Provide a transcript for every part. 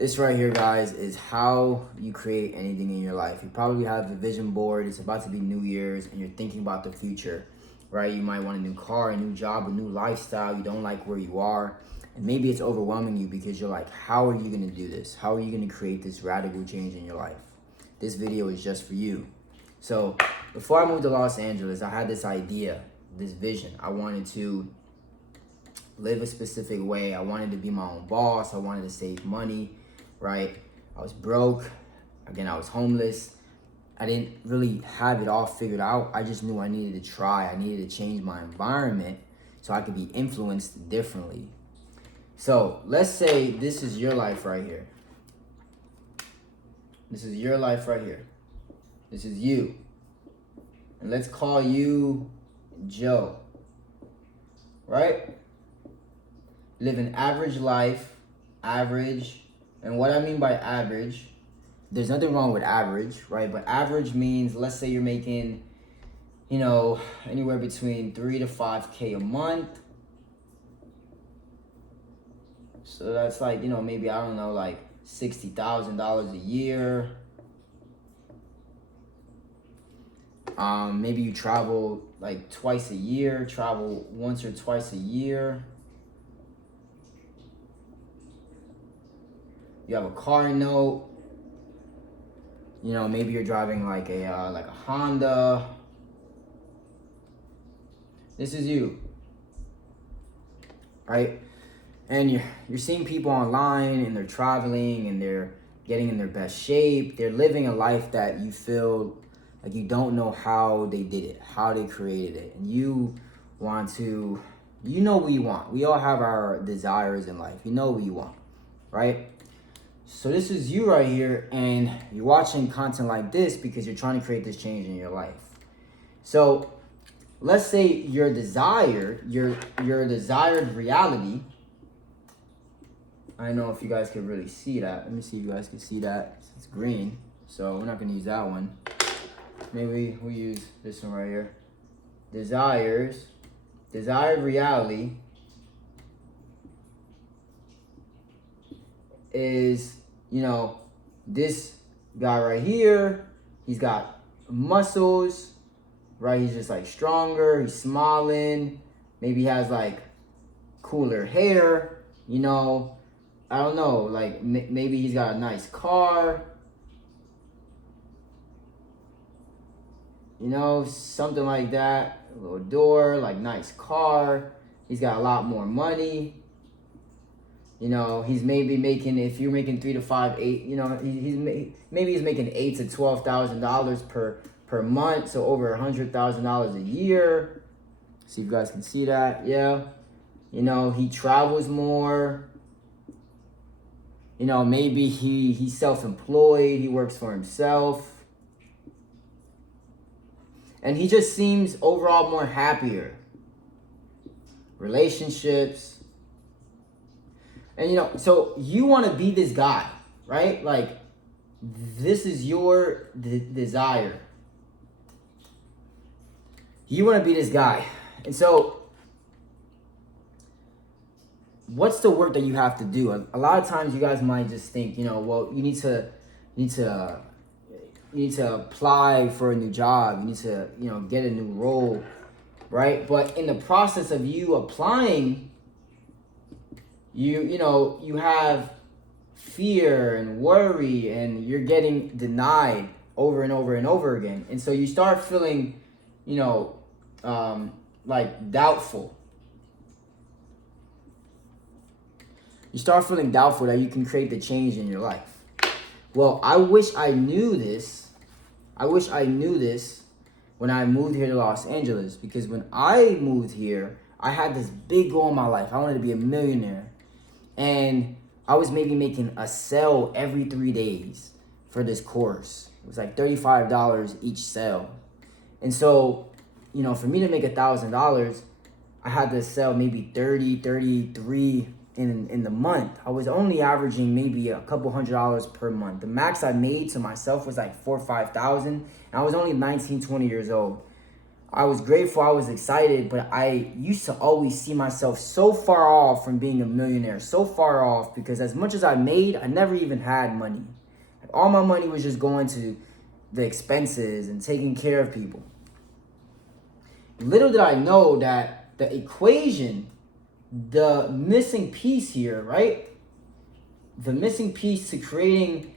This right here, guys, is how you create anything in your life. You probably have a vision board. It's about to be New Year's and you're thinking about the future, right? You might want a new car, a new job, a new lifestyle. You don't like where you are. And maybe it's overwhelming you because you're like, how are you going to do this? How are you going to create this radical change in your life? This video is just for you. So before I moved to Los Angeles, I had this idea, this vision. I wanted to live a specific way. I wanted to be my own boss. I wanted to save money, right? I was broke. Again, I was homeless. I didn't really have it all figured out. I just knew I needed to try. I needed to change my environment so I could be influenced differently. So let's say this is your life right here. This is your life right here. This is you. And let's call you Joe, right? Live an average life, average. And what I mean by average, there's nothing wrong with average, right? But average means, let's say you're making, anywhere between 3 to 5K a month. So that's like, maybe, I don't know, like $60,000 a year. Maybe you travel like twice a year, travel once or twice a year. You have a car note. Maybe you're driving like a Honda. This is you, right? And you're seeing people online and they're traveling and they're getting in their best shape. They're living a life that you feel like you don't know how they did it, how they created it. And you want to, what you want. We all have our desires in life. You know what you want, right? So this is you right here, and you're watching content like this because you're trying to create this change in your life. So let's say your desired reality. I don't know if you guys can really see that. Let me see if you guys can see that. It's green, so we're not gonna use that one. Maybe we use this one right here. Desired reality is, this guy right here. He's got muscles, right? He's just like stronger. He's smiling. Maybe he has like cooler hair, I don't know, like maybe he's got a nice car, something like that. A little door, like nice car. He's got a lot more money. He's maybe making, if you're making 3 to 5, 8, maybe he's making $8,000 to $12,000 per month, so over $100,000 a year. See if you guys can see that. Yeah, he travels more. Maybe he's self-employed. He works for himself, and he just seems overall more happier. Relationships. And so you want to be this guy, right? Like, this is your desire. You want to be this guy. And so what's the work that you have to do? A lot of times you guys might just think, well, you need to apply for a new job. You need to, get a new role, right? But in the process of you applying, you have fear and worry, and you're getting denied over and over and over again. And so you start feeling, like doubtful. You start feeling doubtful that you can create the change in your life. Well, I wish I knew this. When I moved here to Los Angeles, because when I moved here, I had this big goal in my life. I wanted to be a millionaire. And I was maybe making a sale every 3 days for this course. It was like $35 each sale. And so, for me to make $1,000, I had to sell maybe 33 in the month. I was only averaging maybe a couple $100 per month. The max I made to myself was like $4,000 or $5,000. And I was only 19, 20 years old. I was grateful, I was excited, but I used to always see myself so far off from being a millionaire, so far off, because as much as I made, I never even had money. All my money was just going to the expenses and taking care of people. Little did I know that the equation, the missing piece here, right? The missing piece to creating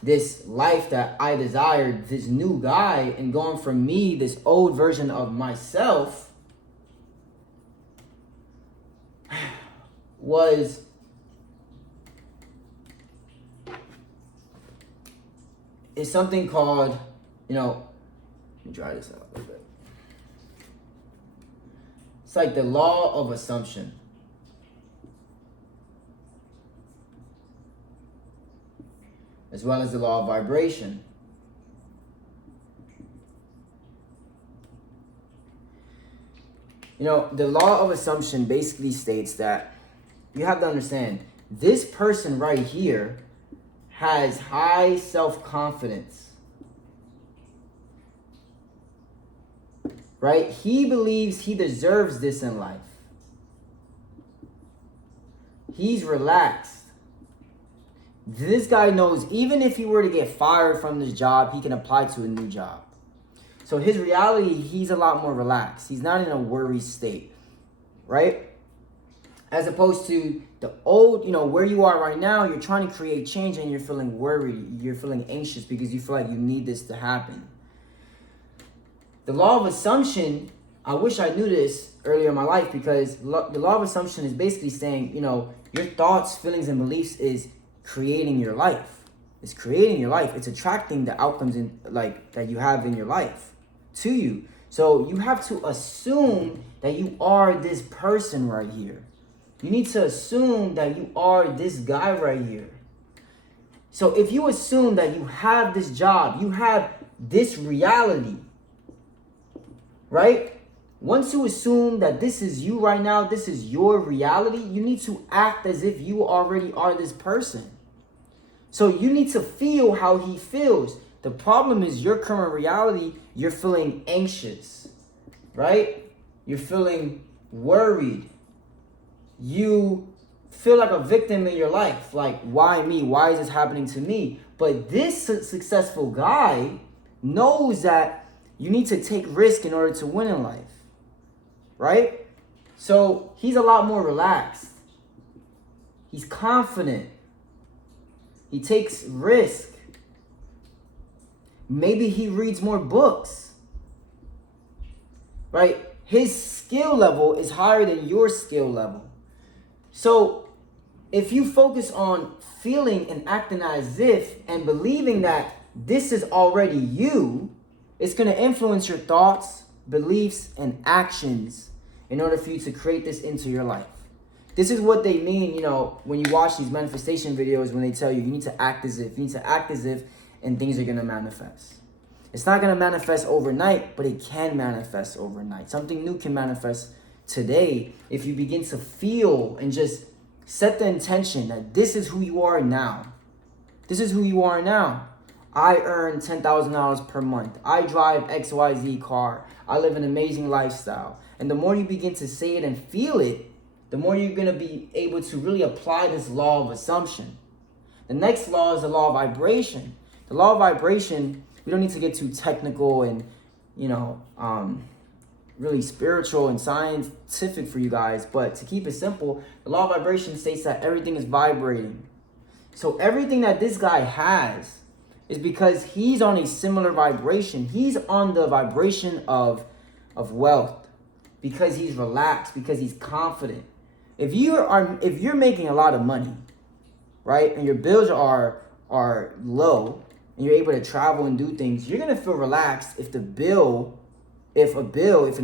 this life that I desired, this new guy, and going from me, this old version of myself, was is something called, let me dry this out a little bit. It's like the law of assumption. As well as the law of vibration. The law of assumption basically states that you have to understand this person right here has high self-confidence. Right? He believes he deserves this in life. He's relaxed. This guy knows even if he were to get fired from this job, he can apply to a new job. So his reality, he's a lot more relaxed. He's not in a worry state, right? As opposed to the old, where you are right now, you're trying to create change and you're feeling worried. You're feeling anxious because you feel like you need this to happen. The law of assumption, I wish I knew this earlier in my life, because the law of assumption is basically saying, your thoughts, feelings, and beliefs is creating your life. It's creating your life. It's attracting the outcomes that you have in your life to you. So you have to assume that you are this person right here. You need to assume that you are this guy right here. So if you assume that you have this job, you have this reality, right? Once you assume that this is you right now, this is your reality, you need to act as if you already are this person. So you need to feel how he feels. The problem is your current reality, you're feeling anxious, right? You're feeling worried. You feel like a victim in your life. Like, why me? Why is this happening to me? But this successful guy knows that you need to take risk in order to win in life, right? So he's a lot more relaxed. He's confident. He takes risk. Maybe he reads more books, right? His skill level is higher than your skill level. So if you focus on feeling and acting as if and believing that this is already you, it's going to influence your thoughts, beliefs, and actions in order for you to create this into your life. This is what they mean, when you watch these manifestation videos, when they tell you need to act as if, and things are going to manifest. It's not going to manifest overnight, but it can manifest overnight. Something new can manifest today if you begin to feel and just set the intention that this is who you are now. This is who you are now. I earn $10,000 per month. I drive XYZ car. I live an amazing lifestyle. And the more you begin to say it and feel it, the more you're going to be able to really apply this law of assumption. The next law is the law of vibration. The law of vibration, we don't need to get too technical and, really spiritual and scientific for you guys. But to keep it simple, the law of vibration states that everything is vibrating. So everything that this guy has is because he's on a similar vibration. He's on the vibration of wealth because he's relaxed, because he's confident. If you're making a lot of money, right, and your bills are low, and you're able to travel and do things, you're gonna feel relaxed if an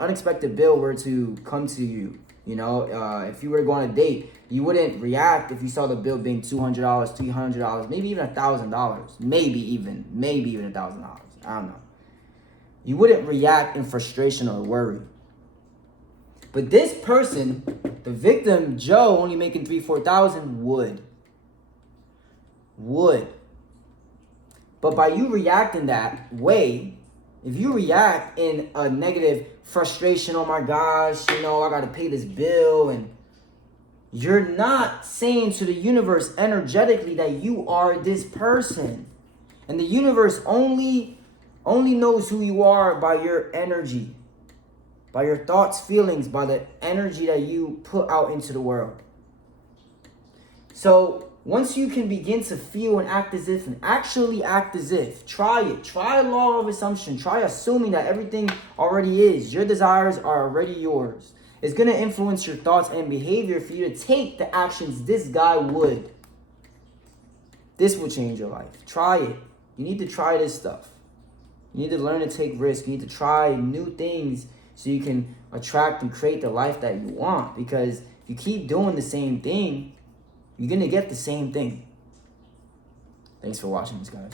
unexpected bill were to come to you. If you were to go on a date, you wouldn't react if you saw the bill being $200, $300, maybe even $1,000, maybe even $1,000. I don't know. You wouldn't react in frustration or worry. But this person, the victim, Joe, only making $3,000, 4,000, would. But by you reacting that way, If you react in a negative frustration, oh my gosh, I got to pay this bill, and you're not saying to the universe energetically that you are this person. And the universe only knows who you are by your energy, by your thoughts, feelings, by the energy that you put out into the world. So once you can begin to feel and act as if, and actually act as if, try it. Try law of assumption. Try assuming that everything already is. Your desires are already yours. It's going to influence your thoughts and behavior for you to take the actions this guy would. This will change your life. Try it. You need to try this stuff. You need to learn to take risks. You need to try new things so you can attract and create the life that you want. Because if you keep doing the same thing, you're going to get the same thing. Thanks for watching this, guys.